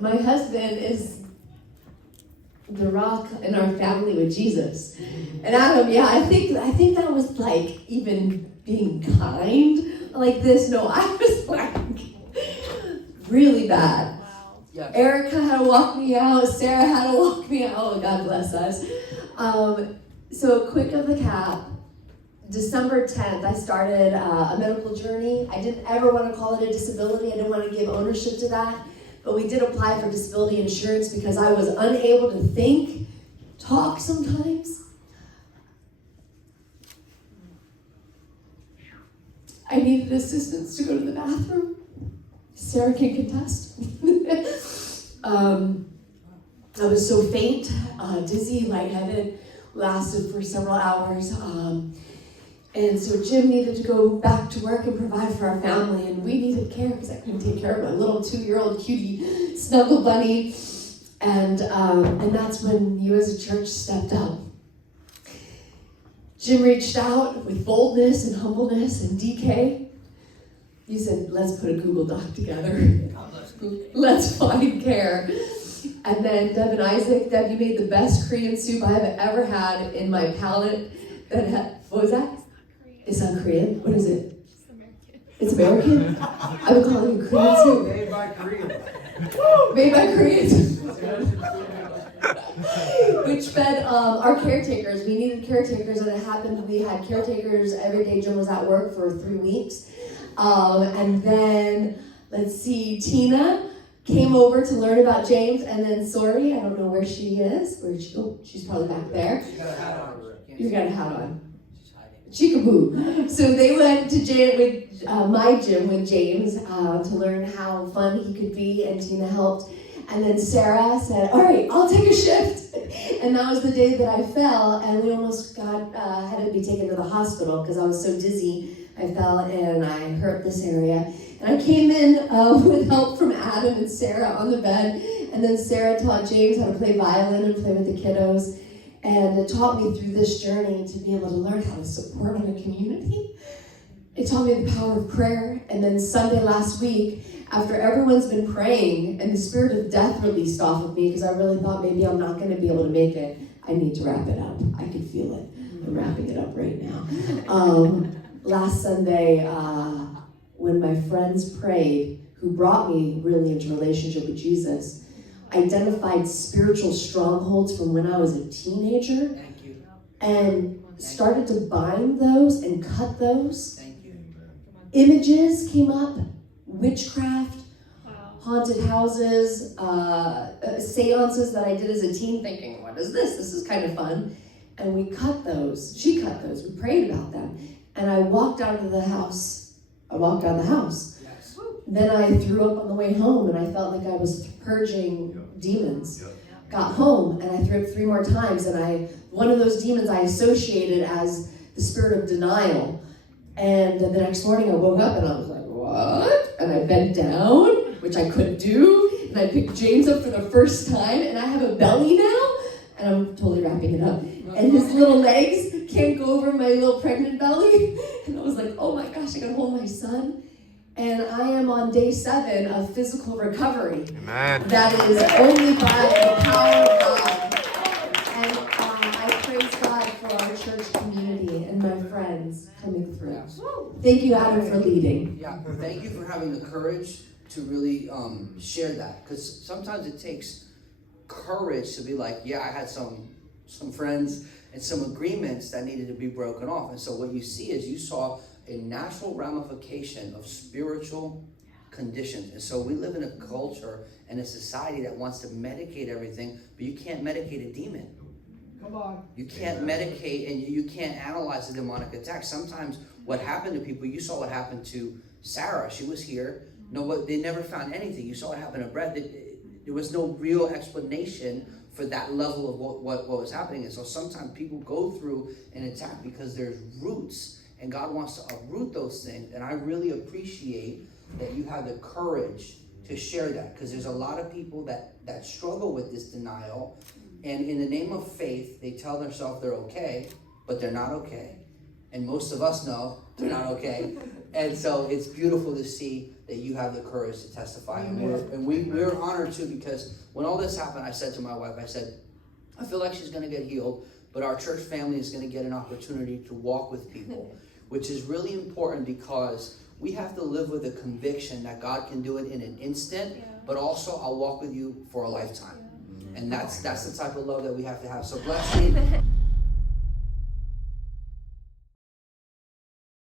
my husband is the rock in our family with Jesus. And Adam, I think that was like even being kind like this. No, I was like really bad. Wow. Yeah. Erica had to walk me out. Sarah had to walk me out. Oh, God bless us. So quick of the cap. December 10th, I started a medical journey. I didn't ever want to call it a disability. I didn't want to give ownership to that. But we did apply for disability insurance because I was unable to think, talk sometimes. I needed assistance to go to the bathroom. Sarah can contest. I was so faint, dizzy, lightheaded, lasted for several hours. And so Jim needed to go back to work and provide for our family, and we needed care because I couldn't take care of my little 2-year-old cutie snuggle bunny. And that's when you as a church stepped up. Jim reached out with boldness and humbleness and DK. You said, let's put a Google Doc together. Let's find care. And then Deb and Isaac, Deb, you made the best Korean soup I've ever had in my palate. What was that? It's not Korean. What is it? It's American. I would call it Korean soup. Made by Koreans. Made by Koreans. Which fed our caretakers. We needed caretakers, and it happened we had caretakers every day. Jim was at work for 3 weeks. And then, let's see, Tina came over to learn about James, and then Sori, I don't know where she is. Where'd she go? She's probably back there. You got a hat on. You got a hat on. Cheekaboo. So they went to my gym with James to learn how fun he could be, and Tina helped. And then Sarah said, all right, I'll take a shift. And that was the day that I fell, and we almost had to be taken to the hospital because I was so dizzy. I fell and I hurt this area. And I came in with help from Adam and Sarah on the bed. And then Sarah taught James how to play violin and play with the kiddos. And it taught me through this journey to be able to learn how to support in a community. It taught me the power of prayer. And then Sunday last week, after everyone's been praying and the spirit of death released off of me, because I really thought maybe I'm not going to be able to make it, I need to wrap it up. I could feel it. I'm wrapping it up right now. Last Sunday, when my friends prayed, who brought me really into relationship with Jesus, identified spiritual strongholds from when I was a teenager. Thank you. And started to bind those and cut those. Thank you. Images came up, witchcraft, Wow. haunted houses, seances that I did as a teen thinking, what is this? This is kind of fun. And we cut those. She cut those. We prayed about them. And I walked out of the house. Yes. Then I threw up on the way home, and I felt like I was purging demons. Got home, and I threw up 3 more times, and one of those demons I associated as the spirit of denial. And the next morning I woke up, and I was like, what? And I bent down, which I couldn't do, and I picked James up for the first time, and I have a belly now, and I'm totally wrapping it up. And his little legs can't go over my little pregnant belly. And I was like, oh my gosh, I gotta hold my son. And I am on day 7 of physical recovery. Amen. That is only by the power of God. And I praise God for our church community and my friends coming through. Yes. Thank you, Adam, for leading. Yeah, thank you for having the courage to really share that. Because sometimes it takes courage to be like, yeah, I had some friends and some agreements that needed to be broken off. And so what you see is you saw a natural ramification of spiritual conditions. And so we live in a culture and a society that wants to medicate everything, but you can't medicate a demon. Come on. You can't medicate, and you can't analyze the demonic attack. Sometimes what happened to people, you saw what happened to Sarah. She was here. No, but they never found anything. You saw what happened to Brett. There was no real explanation for that level of what was happening. And so sometimes people go through an attack because there's roots, and God wants to uproot those things. And I really appreciate that you have the courage to share that, because there's a lot of people that struggle with this denial, and in the name of faith, they tell themselves they're okay, but they're not okay. And most of us know they're not okay. And so it's beautiful to see that you have the courage to testify. And we're honored too, because when all this happened, I said to my wife, I said, I feel like she's going to get healed, but our church family is going to get an opportunity to walk with people, which is really important because we have to live with a conviction that God can do it in an instant, but also I'll walk with you for a lifetime. And that's the type of love that we have to have. So bless you.